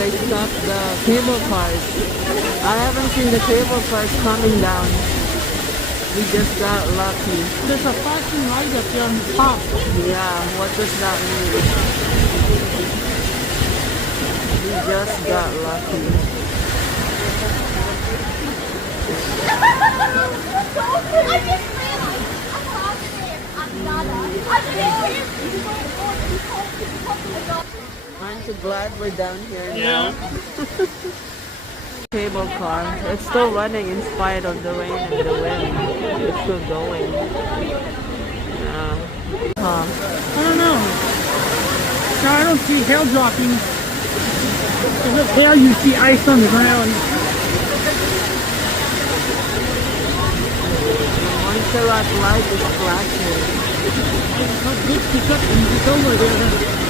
they stopped the cable cars. I haven't seen the cable cars coming down. We just got lucky. There's a flashing light up there on the top. Yeah, what does that mean? We just got lucky. I just realized I'm positive I'm not Aren't you glad we're down here Yeah. now? Cable car. It's still running in spite of the rain and the wind. It's still going. Yeah. Huh. I don't know. Now I don't see hail dropping. If it's hail, you see ice on the ground. The Montserrat light is flashing. It's over there.